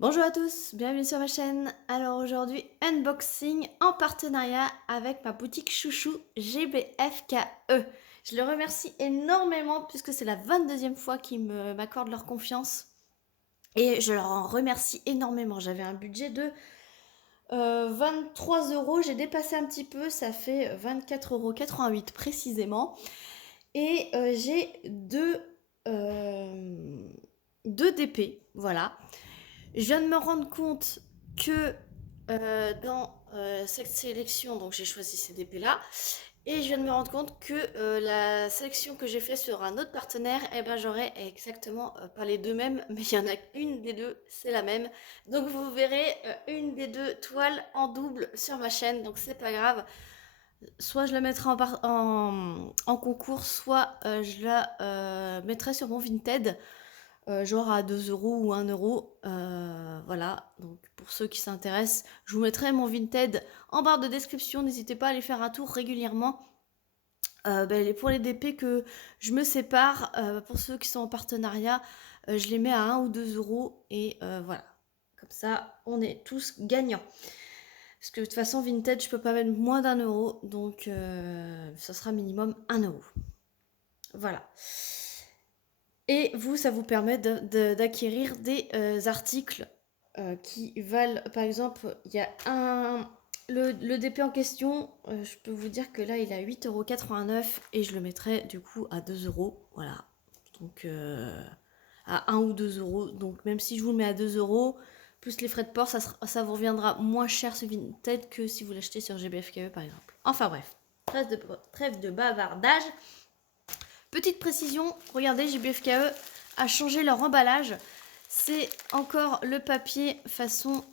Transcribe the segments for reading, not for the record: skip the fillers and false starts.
Bonjour à tous, bienvenue sur ma chaîne. Alors aujourd'hui, unboxing en partenariat avec ma boutique chouchou GBFKE. Je les remercie énormément puisque c'est la 22e fois qu'ils m'accordent leur confiance. Et je leur en remercie énormément. J'avais un budget de 23 euros, j'ai dépassé un petit peu, ça fait 24,88 € précisément. Et j'ai deux DP, voilà. Je viens de me rendre compte que dans cette sélection, donc j'ai choisi ces DP-là, et je viens de me rendre compte que la sélection que j'ai faite sur un autre partenaire, eh ben j'aurais exactement pas les deux mêmes, mais il y en a une des deux, c'est la même. Donc vous verrez une des deux toiles en double sur ma chaîne, donc c'est pas grave. Soit je la mettrai en concours, soit je la mettrai sur mon Vinted. Genre à 2 euros ou 1 euro. Voilà, donc pour ceux qui s'intéressent, je vous mettrai mon Vinted en barre de description. N'hésitez pas à aller faire un tour régulièrement. Pour les DP que je me sépare, pour ceux qui sont en partenariat, je les mets à 1 ou 2 euros. Et voilà, comme ça, on est tous gagnants. Parce que de toute façon, Vinted, je peux pas mettre moins d'1 euro. Donc, ça sera minimum 1 euro. Voilà. Et vous, ça vous permet d'acquérir des articles qui valent, par exemple, il y a le DP en question, je peux vous dire que là, il est à 8,89 € et je le mettrai du coup à 2 euros. Voilà. Donc, à 1 ou 2 euros. Donc, même si je vous le mets à 2 euros, plus les frais de port, ça vous reviendra moins cher ce Vinted que si vous l'achetez sur GBFKE par exemple. Enfin bref, trêve de bavardage. Petite précision, regardez, GBFKE a changé leur emballage. C'est encore le papier façon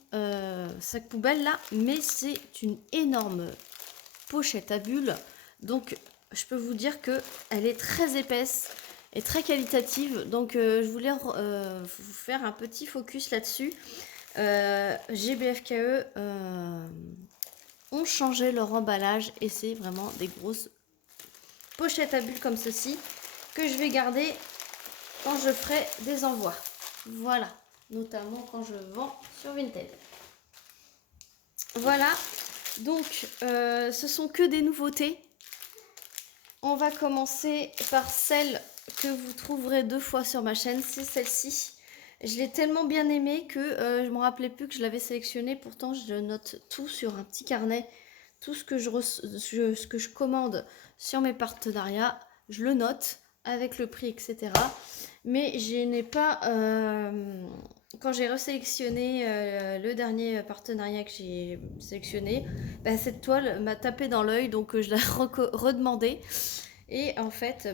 sac poubelle là, mais c'est une énorme pochette à bulles. Donc je peux vous dire que elle est très épaisse et très qualitative. Donc je voulais vous faire un petit focus là-dessus. GBFKE ont changé leur emballage et c'est vraiment des grosses pochettes à bulles comme ceci que je vais garder quand je ferai des envois. Voilà, notamment quand je vends sur Vinted. Voilà, donc ce sont que des nouveautés. On va commencer par celle que vous trouverez 2 fois sur ma chaîne, c'est celle-ci. Je l'ai tellement bien aimée que je ne me rappelais plus que je l'avais sélectionnée. Pourtant, je note tout sur un petit carnet. Tout ce que ce que je commande sur mes partenariats, je le note avec le prix, etc. Mais je n'ai pas... quand j'ai resélectionné le dernier partenariat que j'ai sélectionné, cette toile m'a tapé dans l'œil, donc je l'ai redemandé. Et en fait,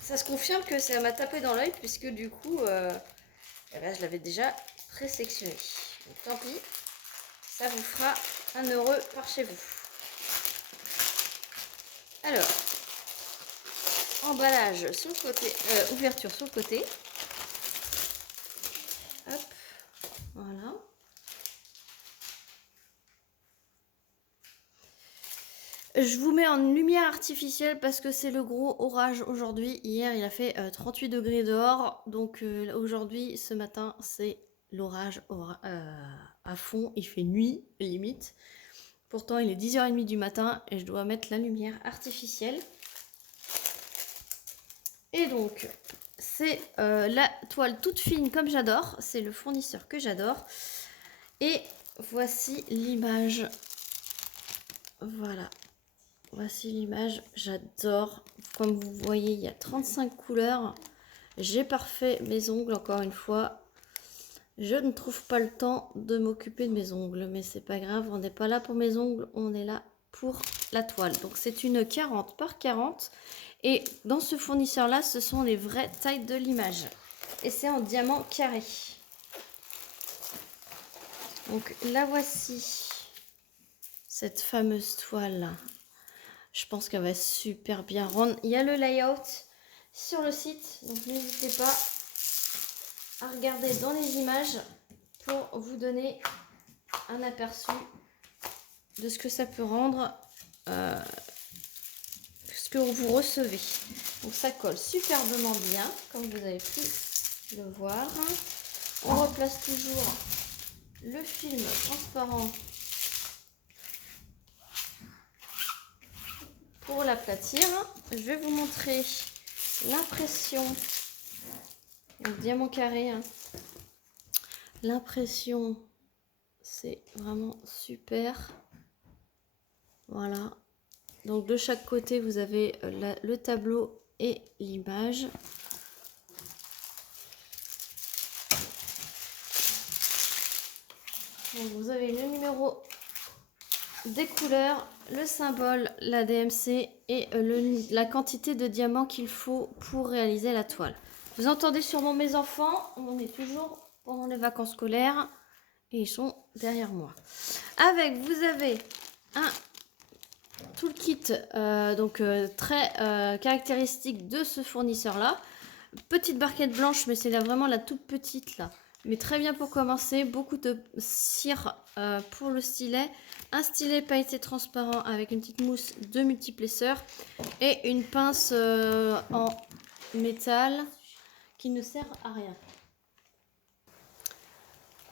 ça se confirme que ça m'a tapé dans l'œil, puisque du coup, je l'avais déjà présélectionné. Donc tant pis, ça vous fera 1 euro par chez vous. Alors, emballage sur le côté, ouverture sur le côté. Hop, voilà. Je vous mets en lumière artificielle parce que c'est le gros orage aujourd'hui. Hier, il a fait 38 degrés dehors. Donc aujourd'hui, ce matin, c'est l'orage à fond. Il fait nuit, limite. Pourtant, il est 10h30 du matin et je dois mettre la lumière artificielle. Et donc, c'est la toile toute fine comme j'adore. C'est le fournisseur que j'adore. Et voici l'image. Voilà. Voici l'image. J'adore. Comme vous voyez, il y a 35 couleurs. J'ai parfait mes ongles, encore une fois. Je ne trouve pas le temps de m'occuper de mes ongles. Mais c'est pas grave, on n'est pas là pour mes ongles. On est là pour la toile. Donc c'est une 40 par 40. Et dans ce fournisseur-là, ce sont les vraies tailles de l'image. Et c'est en diamant carré. Donc la voici. Cette fameuse toile. Je pense qu'elle va super bien rendre. Il y a le layout sur le site. Donc n'hésitez pas à regarder dans les images pour vous donner un aperçu de ce que ça peut rendre. Ce que vous recevez. Donc ça colle superbement bien, comme vous avez pu le voir. On replace toujours le film transparent pour l'aplatir. Je vais vous montrer l'impression. Diamant carré. Hein. L'impression, c'est vraiment super. Voilà. Donc de chaque côté, vous avez le tableau et l'image. Donc vous avez le numéro des couleurs, le symbole, la DMC et la quantité de diamants qu'il faut pour réaliser la toile. Vous entendez sûrement mes enfants, on est toujours pendant les vacances scolaires et ils sont derrière moi. Avec, vous avez un toolkit très caractéristique de ce fournisseur là. Petite barquette blanche, mais c'est vraiment la toute petite là. Mais très bien pour commencer. Beaucoup de cire pour le stylet. Un stylet pailleté transparent avec une petite mousse de multiplesseur. Et une pince en métal qui ne sert à rien.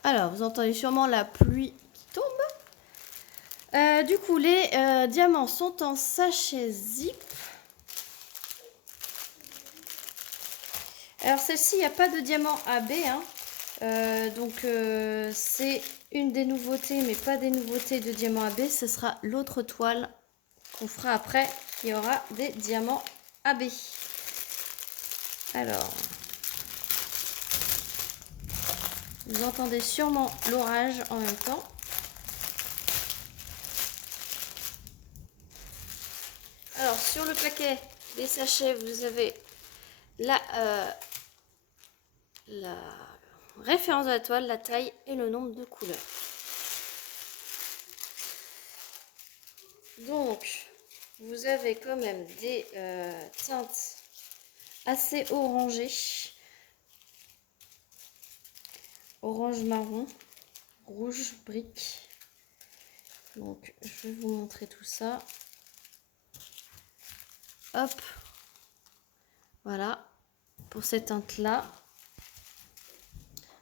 Alors, vous entendez sûrement la pluie qui tombe. Du coup, les diamants sont en sachet zip. Alors celle-ci, il n'y a pas de diamant AB. Hein. C'est une des nouveautés, mais pas des nouveautés de diamant AB. Ce sera l'autre toile qu'on fera après, qui aura des diamants AB. Alors, vous entendez sûrement l'orage en même temps. Alors, sur le paquet des sachets, vous avez la référence de la toile, la taille et le nombre de couleurs. Donc, vous avez quand même des teintes assez orangées. Orange marron, rouge brique. Donc, je vais vous montrer tout ça. Hop. Voilà, pour cette teinte-là.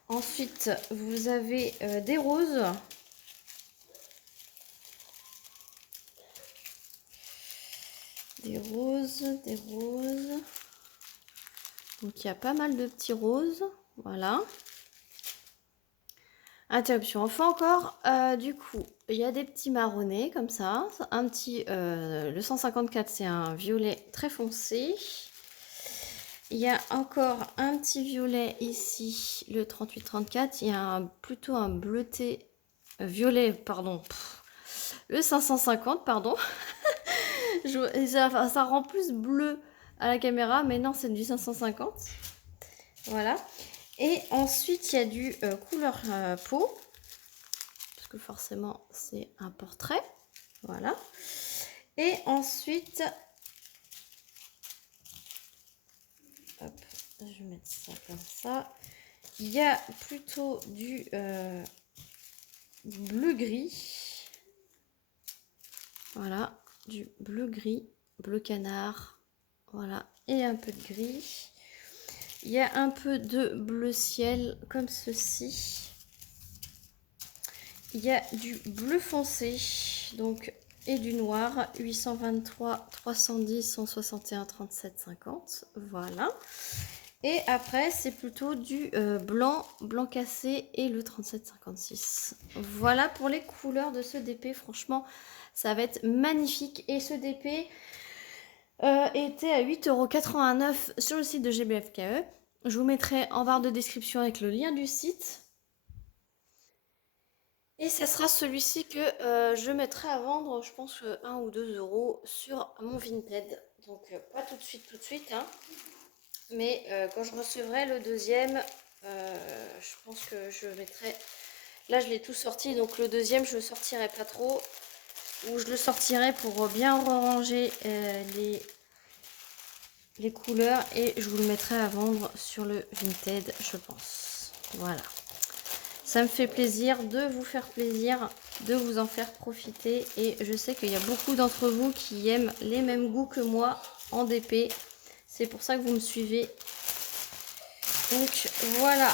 Ensuite, vous avez des roses. Des roses. Donc, il y a pas mal de petits roses. Voilà. Interruption enfant encore. Du coup, il y a des petits marronnés comme ça. Un petit, le 154, c'est un violet très foncé. Il y a encore un petit violet ici, le 38-34. Il y a plutôt un bleuté, violet, pardon. Le 550, pardon. Ça rend plus bleu à la caméra, mais non, c'est du 550. Voilà. Et ensuite, il y a du couleur peau. Parce que forcément, c'est un portrait. Voilà. Et ensuite... Hop, je vais mettre ça comme ça. Il y a plutôt du bleu-gris. Voilà, du bleu-gris, bleu canard. Voilà, et un peu de gris. Il y a un peu de bleu ciel comme ceci. Il y a du bleu foncé, donc, et du noir, 823, 310, 161, 37, 50. Voilà. Et après, c'est plutôt du blanc cassé et le 3756. Voilà pour les couleurs de ce DP. Franchement, ça va être magnifique. Et ce DP était à 8,89 € sur le site de GBFKE. Je vous mettrai en barre de description avec le lien du site. Et ça sera celui-ci que je mettrai à vendre, je pense, 1 ou 2 € sur mon Vinted. Donc, pas tout de suite, hein. Mais quand je recevrai le deuxième, je pense que je mettrai... Là, je l'ai tout sorti, donc le deuxième, je ne le sortirai pas trop. Ou je le sortirai pour bien ranger les couleurs. Et je vous le mettrai à vendre sur le Vinted, je pense. Voilà. Ça me fait plaisir de vous faire plaisir, de vous en faire profiter. Et je sais qu'il y a beaucoup d'entre vous qui aiment les mêmes goûts que moi en DP. C'est pour ça que vous me suivez. Donc voilà.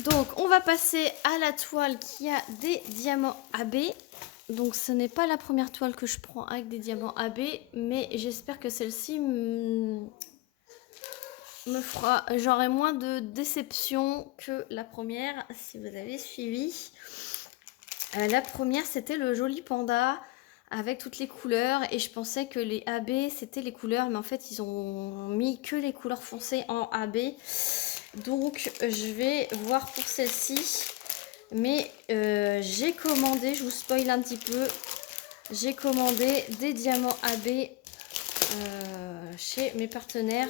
Donc, on va passer à la toile qui a des diamants AB. Donc, ce n'est pas la première toile que je prends avec des diamants AB, mais j'espère que celle-ci me fera... J'aurai moins de déception que la première, si vous avez suivi. La première, c'était le joli panda avec toutes les couleurs. Et je pensais que les AB, c'était les couleurs, mais en fait, ils ont mis que les couleurs foncées en AB. Donc, je vais voir pour celle-ci. Mais j'ai commandé, je vous spoil un petit peu, j'ai commandé des diamants AB chez mes partenaires,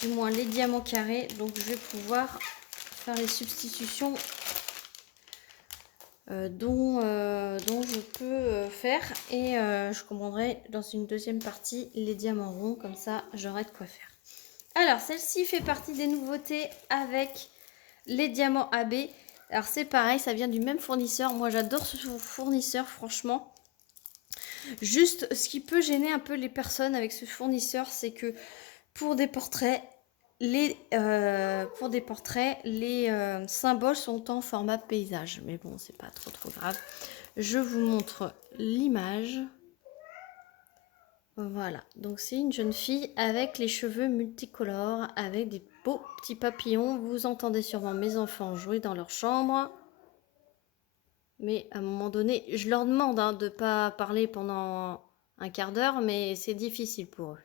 du moins les diamants carrés. Donc je vais pouvoir faire les substitutions dont je peux faire. Et je commanderai dans une deuxième partie les diamants ronds, comme ça j'aurai de quoi faire. Alors celle-ci fait partie des nouveautés avec les diamants AB. Alors c'est pareil, ça vient du même fournisseur. Moi j'adore ce fournisseur, franchement. Juste, ce qui peut gêner un peu les personnes avec ce fournisseur, c'est que pour des portraits, les symboles sont en format paysage. Mais bon, c'est pas trop grave. Je vous montre l'image. Voilà, donc c'est une jeune fille avec les cheveux multicolores, avec des beaux petits papillons. Vous entendez sûrement mes enfants jouer dans leur chambre. Mais à un moment donné, je leur demande de ne pas parler pendant un quart d'heure, mais c'est difficile pour eux.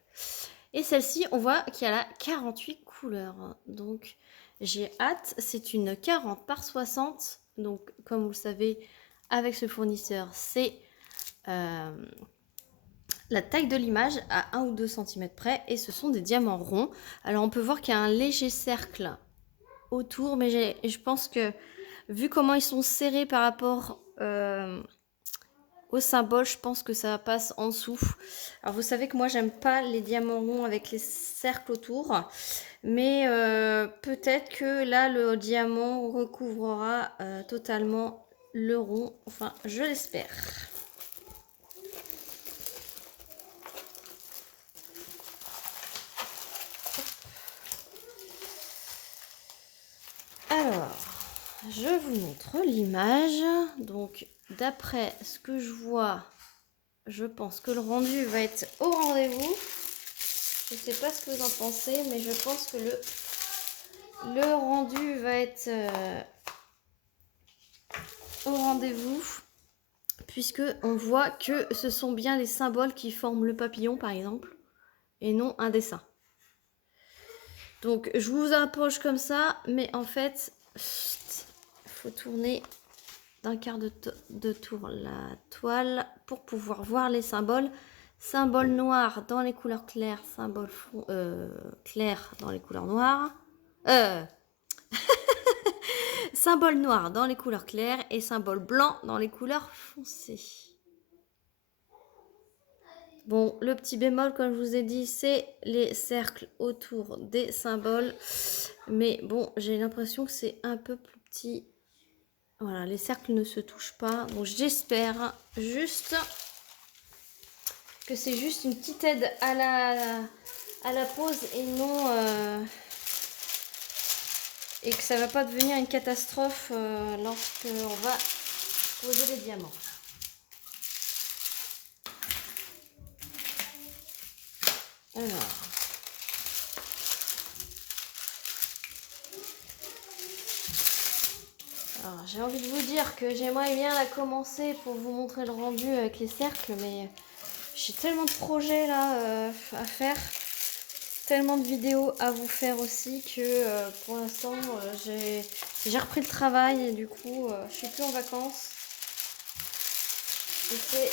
Et celle-ci, on voit qu'il y a la 48 couleurs. Donc j'ai hâte, c'est une 40 par 60. Donc comme vous le savez, avec ce fournisseur, c'est la taille de l'image à 1 ou 2 cm près. Et ce sont des diamants ronds. Alors on peut voir qu'il y a un léger cercle autour, mais je pense que vu comment ils sont serrés par rapport au symbole, je pense que ça passe en dessous. Alors vous savez que moi j'aime pas les diamants ronds avec les cercles autour, mais peut-être que là le diamant recouvrera totalement le rond, enfin je l'espère. Alors, je vous montre l'image. Donc d'après ce que je vois, je pense que le rendu va être au rendez-vous. Je ne sais pas ce que vous en pensez, mais je pense que le rendu va être au rendez-vous, puisque on voit que ce sont bien les symboles qui forment le papillon, par exemple, et non un dessin. Donc je vous approche comme ça, mais en fait, il faut tourner d'un quart de tour la toile pour pouvoir voir les symboles. Symbole noir dans les couleurs claires, symbole clair dans les couleurs noires. Symbole noir dans les couleurs claires et symbole blanc dans les couleurs foncées. Bon, le petit bémol, comme je vous ai dit, c'est les cercles autour des symboles. Mais bon, j'ai l'impression que c'est un peu plus petit. Voilà, les cercles ne se touchent pas. Donc j'espère juste que c'est juste une petite aide à la pose et non... et que ça va pas devenir une catastrophe lorsque on va poser les diamants. Alors, j'ai envie de vous dire que j'aimerais bien la commencer pour vous montrer le rendu avec les cercles, mais j'ai tellement de projets là à faire, tellement de vidéos à vous faire aussi que pour l'instant j'ai repris le travail et du coup je suis plus en vacances. Et c'est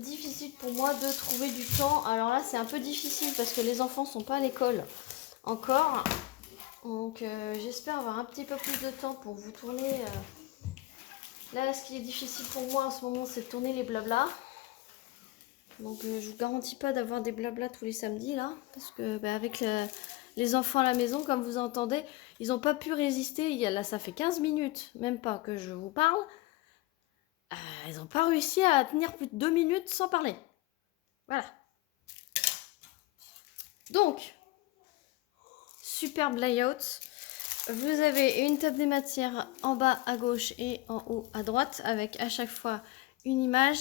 difficile pour moi de trouver du temps. Alors là c'est un peu difficile parce que les enfants sont pas à l'école encore. Donc j'espère avoir un petit peu plus de temps pour vous tourner. Là ce qui est difficile pour moi en ce moment c'est de tourner les blablas. Donc je vous garantis pas d'avoir des blablas tous les samedis là. Parce que avec les enfants à la maison, comme vous entendez, ils n'ont pas pu résister. Là ça fait 15 minutes, même pas que je vous parle. Ils n'ont pas réussi à tenir plus de 2 minutes sans parler. Voilà. Donc, superbe layout. Vous avez une table des matières en bas à gauche et en haut à droite avec à chaque fois une image.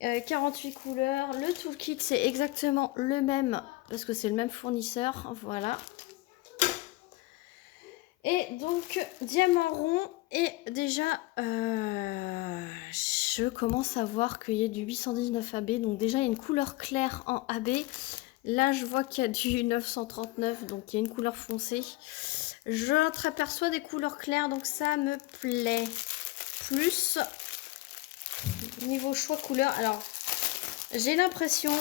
48 couleurs. Le toolkit c'est exactement le même parce que c'est le même fournisseur. Voilà. Et donc diamant rond et déjà je commence à voir qu'il y a du 819 AB. Donc déjà il y a une couleur claire en AB. Là je vois qu'il y a du 939 donc il y a une couleur foncée. J'entreaperçois des couleurs claires donc ça me plaît. Plus niveau choix couleur. Alors j'ai l'impression...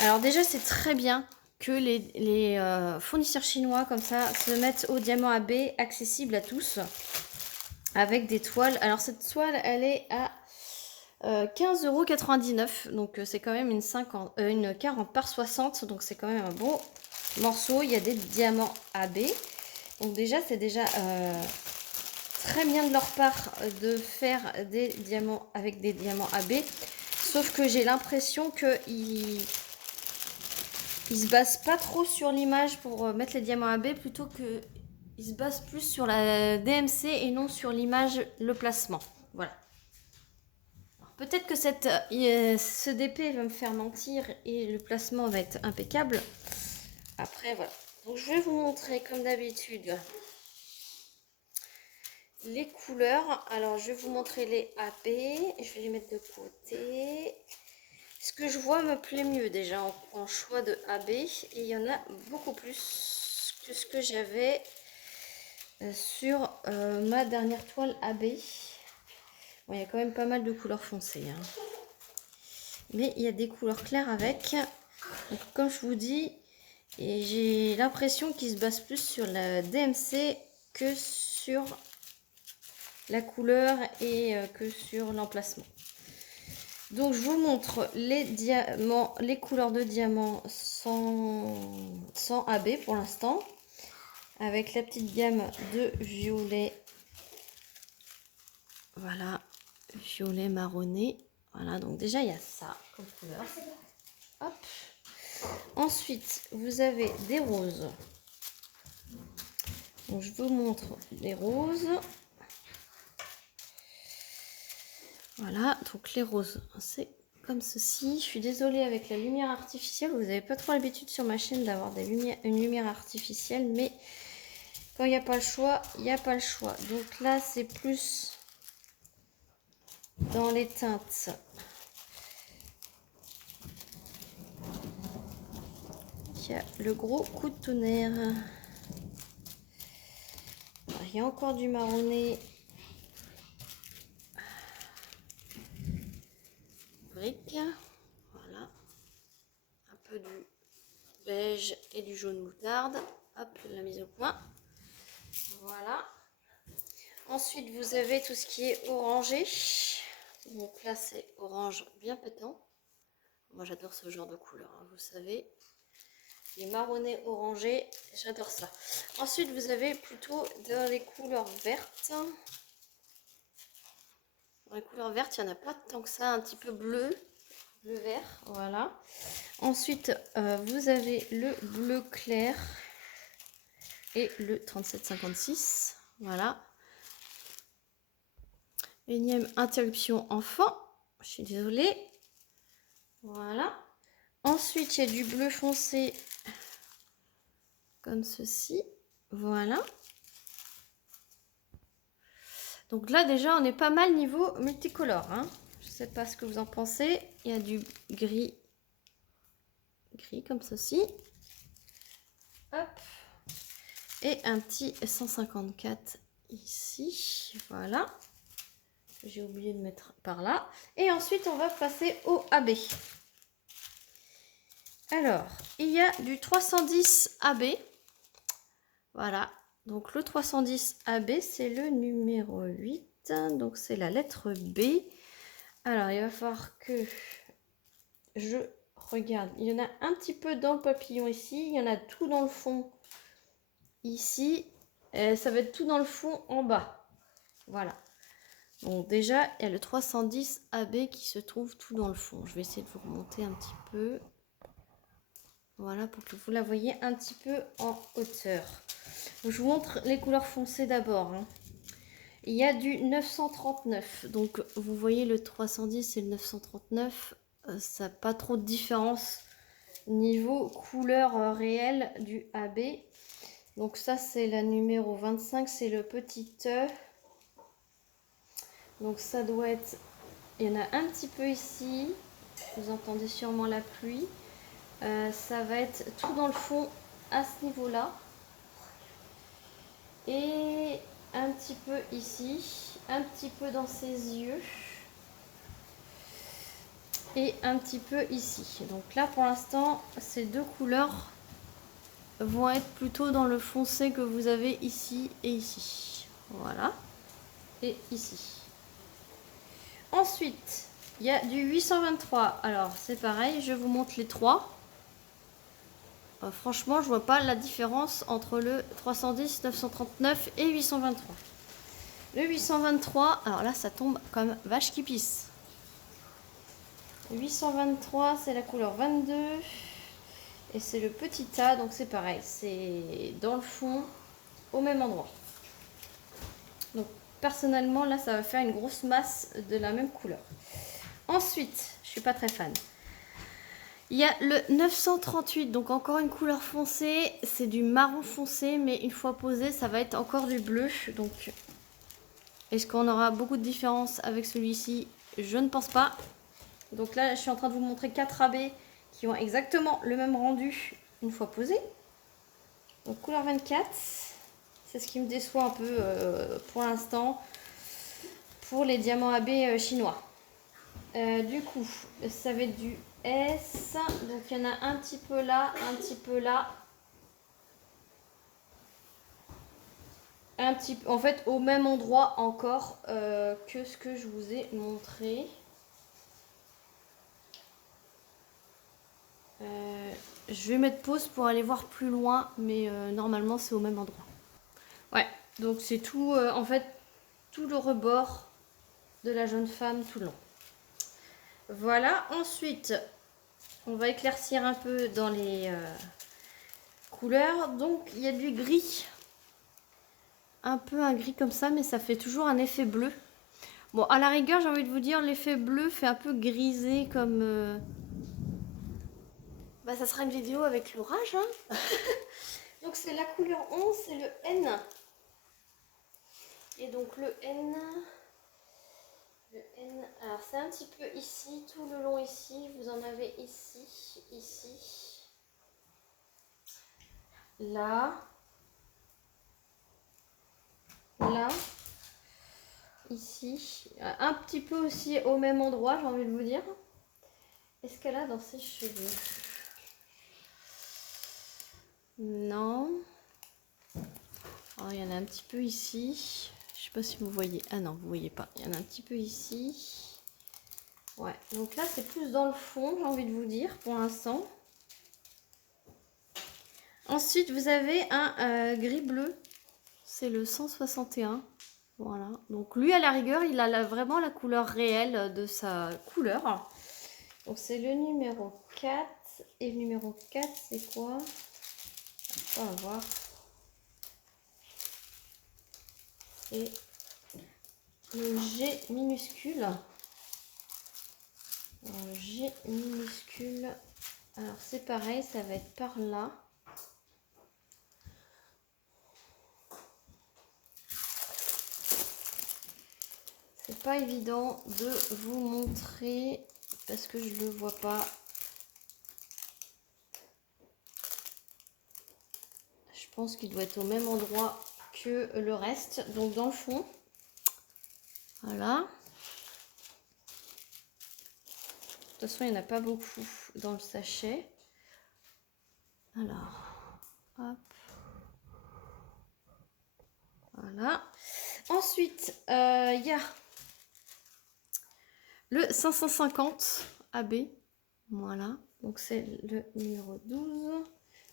Alors déjà c'est très bien que les fournisseurs chinois comme ça se mettent au diamant AB accessible à tous avec des toiles. Alors cette toile elle est à 15,99 €, donc c'est quand même une 40 par 60, donc c'est quand même un beau morceau. Il y a des diamants AB, donc déjà c'est déjà très bien de leur part de faire des diamants avec des diamants AB, sauf que j'ai l'impression qu'ils se basent pas trop sur l'image pour mettre les diamants AB, plutôt que ils se basent plus sur la DMC et non sur l'image, le placement. Voilà. Peut-être que ce DP va me faire mentir et le placement va être impeccable. Après, voilà. Donc, je vais vous montrer, comme d'habitude, les couleurs. Alors, je vais vous montrer les AB. Je vais les mettre de côté. Ce que je vois me plaît mieux déjà en choix de AB. Et il y en a beaucoup plus que ce que j'avais sur ma dernière toile AB. Bon, il y a quand même pas mal de couleurs foncées, hein. Mais il y a des couleurs claires avec. Donc, comme je vous dis, j'ai l'impression qu'ils se basent plus sur la DMC que sur la couleur et que sur l'emplacement. Donc je vous montre les diamants, les couleurs de diamants sans AB pour l'instant, avec la petite gamme de violet. Voilà, violet marronné. Voilà, donc déjà il y a ça comme couleur. Hop. Ensuite, vous avez des roses. Donc, je vous montre les roses. Voilà, donc les roses, c'est comme ceci. Je suis désolée avec la lumière artificielle. Vous n'avez pas trop l'habitude sur ma chaîne d'avoir une lumière artificielle, mais quand il n'y a pas le choix, il n'y a pas le choix. Donc là, c'est plus dans les teintes. Il y a le gros coup de tonnerre. Il y a encore du marronné. Brique. Voilà. Un peu du beige et du jaune moutarde. Hop, la mise au point. Voilà. Ensuite, vous avez tout ce qui est orangé. Donc là, c'est orange bien pétant. Moi, j'adore ce genre de couleur, hein, vous savez. Les marronnés orangés, j'adore ça. Ensuite, vous avez plutôt dans les couleurs vertes. Dans les couleurs vertes, il n'y en a pas tant que ça. Un petit peu bleu, bleu-vert, voilà. Ensuite, vous avez le bleu clair et le 3756, voilà. Énième interruption enfant, je suis désolée. Voilà. Ensuite, il y a du bleu foncé comme ceci. Voilà. Donc là, déjà, on est pas mal niveau multicolore, hein. Je sais pas ce que vous en pensez. Il y a du gris, gris comme ceci. Hop. Et un petit 154 ici. Voilà. J'ai oublié de mettre par là. Et ensuite, on va passer au AB. Alors, il y a du 310 AB. Voilà. Donc, le 310 AB, c'est le numéro 8. Donc, c'est la lettre B. Alors, il va falloir que je regarde. Il y en a un petit peu dans le papillon ici. Il y en a tout dans le fond ici. Ça va être tout dans le fond en bas. Voilà. Donc déjà, il y a le 310 AB qui se trouve tout dans le fond. Je vais essayer de vous remonter un petit peu. Voilà, pour que vous la voyez un petit peu en hauteur. Je vous montre les couleurs foncées d'abord, hein. Il y a du 939. Donc, vous voyez le 310 et le 939. Ça n'a pas trop de différence niveau couleur réelle du AB. Donc ça, c'est la numéro 25. C'est le petit E. Donc ça doit être... Il y en a un petit peu ici. Vous entendez sûrement la pluie. Ça va être tout dans le fond à ce niveau-là. Et un petit peu ici. Un petit peu dans ses yeux. Et un petit peu ici. Donc là, pour l'instant, ces deux couleurs vont être plutôt dans le foncé que vous avez ici et ici. Voilà. Et ici. Ensuite, il y a du 823. Alors, c'est pareil, je vous montre les trois. Franchement, je vois pas la différence entre le 310, 939 et 823. Le 823, alors là, ça tombe comme vache qui pisse. Le 823, c'est la couleur 22. Et c'est le petit A, donc c'est pareil. C'est dans le fond, au même endroit. Donc, personnellement, là, ça va faire une grosse masse de la même couleur. Ensuite, je suis pas très fan. Il y a le 938, donc encore une couleur foncée. C'est du marron foncé, mais une fois posé, ça va être encore du bleu. Donc, est-ce qu'on aura beaucoup de différence avec celui-ci? Je ne pense pas. Donc là, je suis en train de vous montrer 4 AB qui ont exactement le même rendu une fois posé. Donc couleur 24, c'est ce qui me déçoit un peu pour l'instant pour les diamants AB chinois. Du coup, ça va être du S. Donc il y en a un petit peu là, un petit peu là. Un petit peu, en fait, au même endroit encore que ce que je vous ai montré. Je vais mettre pause pour aller voir plus loin, mais normalement c'est au même endroit. Ouais, donc c'est tout, en fait, tout le rebord de la jeune femme tout le long. Voilà, ensuite, on va éclaircir un peu dans les couleurs. Donc, il y a du gris. Un peu un gris comme ça, mais ça fait toujours un effet bleu. Bon, à la rigueur, j'ai envie de vous dire, l'effet bleu fait un peu grisé comme... Bah, ça sera une vidéo avec l'orage, hein. Donc, c'est la couleur 11, c'est le N. Et donc, le N... Alors c'est un petit peu ici, tout le long ici, vous en avez ici, ici, là, là, ici, un petit peu aussi au même endroit, j'ai envie de vous dire. Est-ce qu'elle a dans ses cheveux? Non. Alors, il y en a un petit peu ici. Je sais pas si vous voyez. Ah non, vous voyez pas. Il y en a un petit peu ici. Ouais, donc là c'est plus dans le fond, j'ai envie de vous dire, pour l'instant. Ensuite, vous avez un gris-bleu. C'est le 161. Voilà. Donc lui, à la rigueur, il a vraiment la couleur réelle de sa couleur. Donc c'est le numéro 4. Et le numéro 4, c'est quoi? On va voir. C'est le G minuscule. Alors, G minuscule. Alors c'est pareil, ça va être par là. C'est pas évident de vous montrer parce que je le vois pas. Je pense qu'il doit être au même endroit que le reste, donc dans le fond. Voilà. De toute façon, il n'y en a pas beaucoup dans le sachet. Alors, hop. Voilà. Ensuite, il y a le 550 AB. Voilà. Donc, c'est le numéro 12.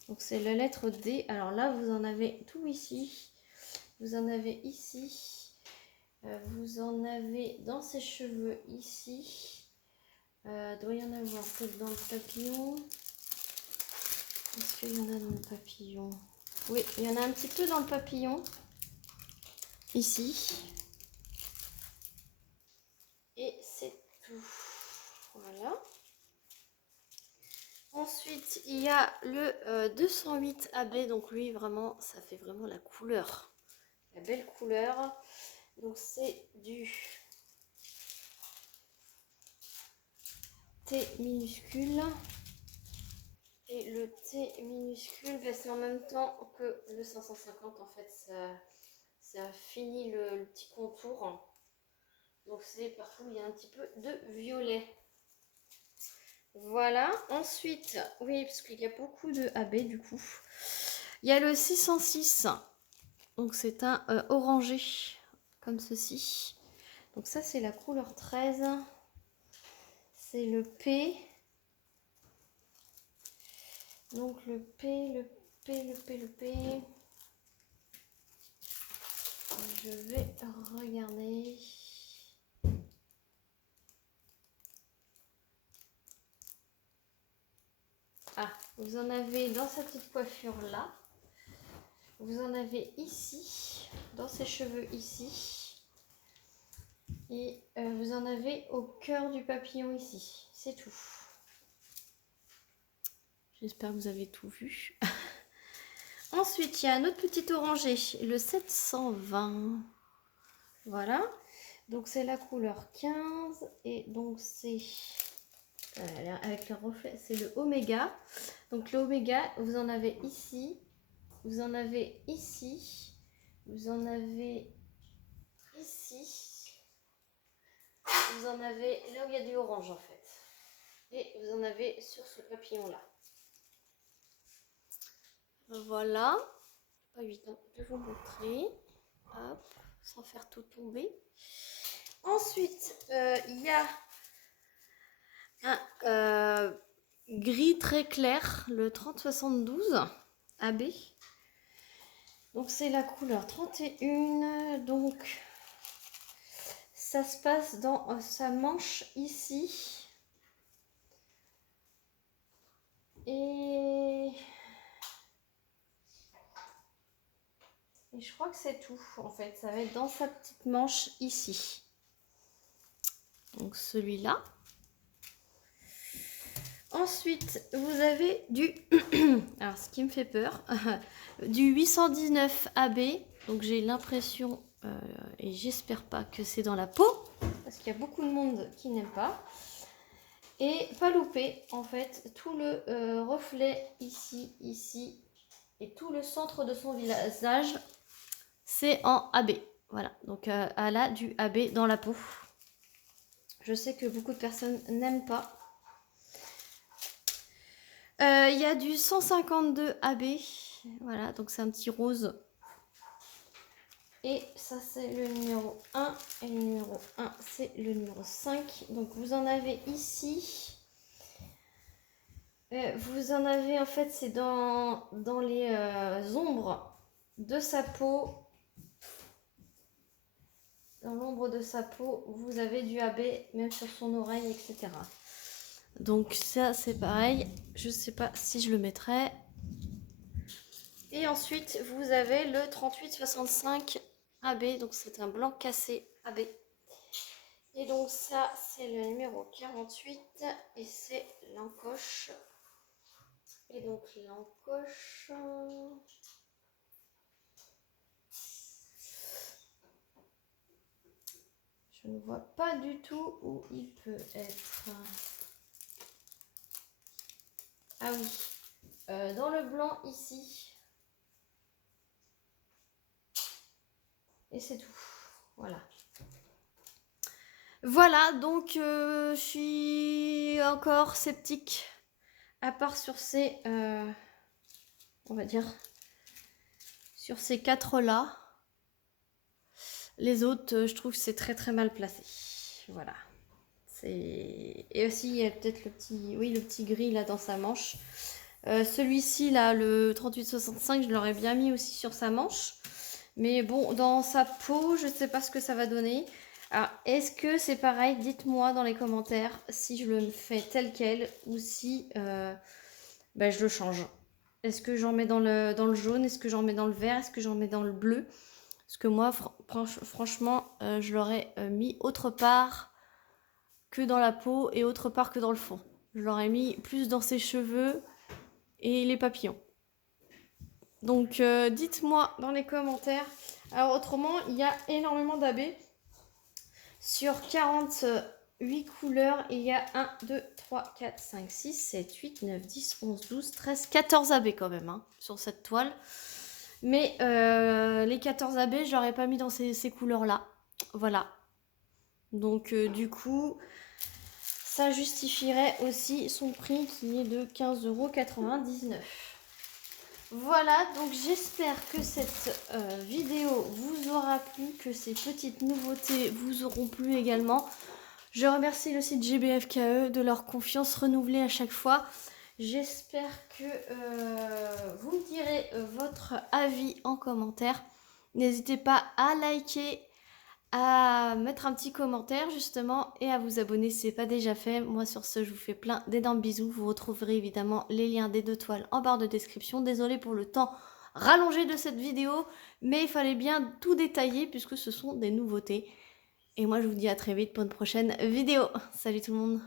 Donc, c'est la lettre D. Alors là, vous en avez tout ici. Vous en avez ici. Vous en avez dans ses cheveux ici. Doit y en avoir peut-être dans le papillon. Est-ce qu'il y en a dans le papillon? Oui, il y en a un petit peu dans le papillon. Ici. Et c'est tout. Voilà. Ensuite, il y a le 208 AB. Donc lui, vraiment, ça fait vraiment la couleur. La belle couleur. Donc c'est du T minuscule. Et le T minuscule, ben, c'est en même temps que le 550. En fait, ça finit le petit contour. Donc c'est partout, il y a un petit peu de violet. Voilà. Ensuite, oui, parce qu'il y a beaucoup de AB du coup. Il y a le 606. Donc c'est un orangé, comme ceci. Donc ça, c'est la couleur 13. C'est le P. Donc le P, le P, le P, le P. Je vais regarder. Ah, vous en avez dans sa petite coiffure là. Vous en avez ici, dans ses cheveux ici. Et vous en avez au cœur du papillon ici. C'est tout. J'espère que vous avez tout vu. Ensuite, il y a un autre petit orangé, le 720. Voilà. Donc c'est la couleur 15. Et donc c'est... avec le reflet, c'est le Oméga. Donc le Oméga, vous en avez ici. Vous en avez ici. Vous en avez ici. Vous en avez là où il y a du orange en fait. Et vous en avez sur ce papillon là. Voilà. Pas évident de vous montrer. Hop, sans faire tout tomber. Ensuite, il y a un gris très clair, le 3072 AB. Donc c'est la couleur 31. Donc ça se passe dans sa manche ici. Et je crois que c'est tout en fait. Ça va être dans sa petite manche ici. Donc celui-là. Ensuite, vous avez du... Alors, ce qui me fait peur, du 819 AB. Donc, j'ai l'impression, et j'espère pas que c'est dans la peau, parce qu'il y a beaucoup de monde qui n'aime pas. Et pas louper, en fait, tout le reflet ici, ici, et tout le centre de son visage, c'est en AB. Voilà, donc elle a du AB dans la peau. Je sais que beaucoup de personnes n'aiment pas. Il y a du 152 AB. Voilà, donc c'est un petit rose. Et ça, c'est le numéro 1. Et le numéro 1, c'est le numéro 5. Donc, vous en avez ici. Vous en avez, en fait, c'est dans les ombres de sa peau. Dans l'ombre de sa peau, vous avez du AB, même sur son oreille, etc. Donc, ça, c'est pareil. Je ne sais pas si je le mettrai. Et ensuite, vous avez le 3865 AB, donc c'est un blanc cassé AB. Et donc ça, c'est le numéro 48 et c'est l'encoche. Et donc l'encoche... Je ne vois pas du tout où il peut être. Ah oui, dans le blanc ici. Et c'est tout. Voilà. Voilà, donc je suis encore sceptique. À part sur ces, on va dire, sur ces quatre-là. Les autres, je trouve que c'est très très mal placé. Voilà. Et aussi, il y a peut-être le petit, oui, le petit gris là dans sa manche. Celui-ci là, le 3865, je l'aurais bien mis aussi sur sa manche. Mais bon, dans sa peau, je ne sais pas ce que ça va donner. Alors, est-ce que c'est pareil? Dites-moi dans les commentaires si je le fais tel quel ou si je le change. Est-ce que j'en mets dans le jaune? Est-ce que j'en mets dans le vert? Est-ce que j'en mets dans le bleu? Parce que moi, franchement, je l'aurais mis autre part que dans la peau et autre part que dans le fond. Je l'aurais mis plus dans ses cheveux et les papillons. Donc dites-moi dans les commentaires. Alors autrement, il y a énormément d'abbés. Sur 48 couleurs, il y a 1, 2, 3, 4, 5, 6, 7, 8, 9, 10, 11, 12, 13, 14 abbés quand même hein, sur cette toile. Mais les 14 abbés, je l'aurais pas mis dans ces couleurs-là. Voilà. Donc du coup, ça justifierait aussi son prix qui est de 15,99 €. Voilà, donc j'espère que cette vidéo vous aura plu, que ces petites nouveautés vous auront plu également. Je remercie le site GBFKE de leur confiance renouvelée à chaque fois. J'espère que vous me direz votre avis en commentaire. N'hésitez pas à liker, à mettre un petit commentaire justement et à vous abonner si ce n'est pas déjà fait. Moi sur ce, je vous fais plein d'énormes bisous. Vous retrouverez évidemment les liens des 2 toiles en barre de description. Désolée pour le temps rallongé de cette vidéo, mais il fallait bien tout détailler puisque ce sont des nouveautés. Et moi je vous dis à très vite pour une prochaine vidéo. Salut tout le monde!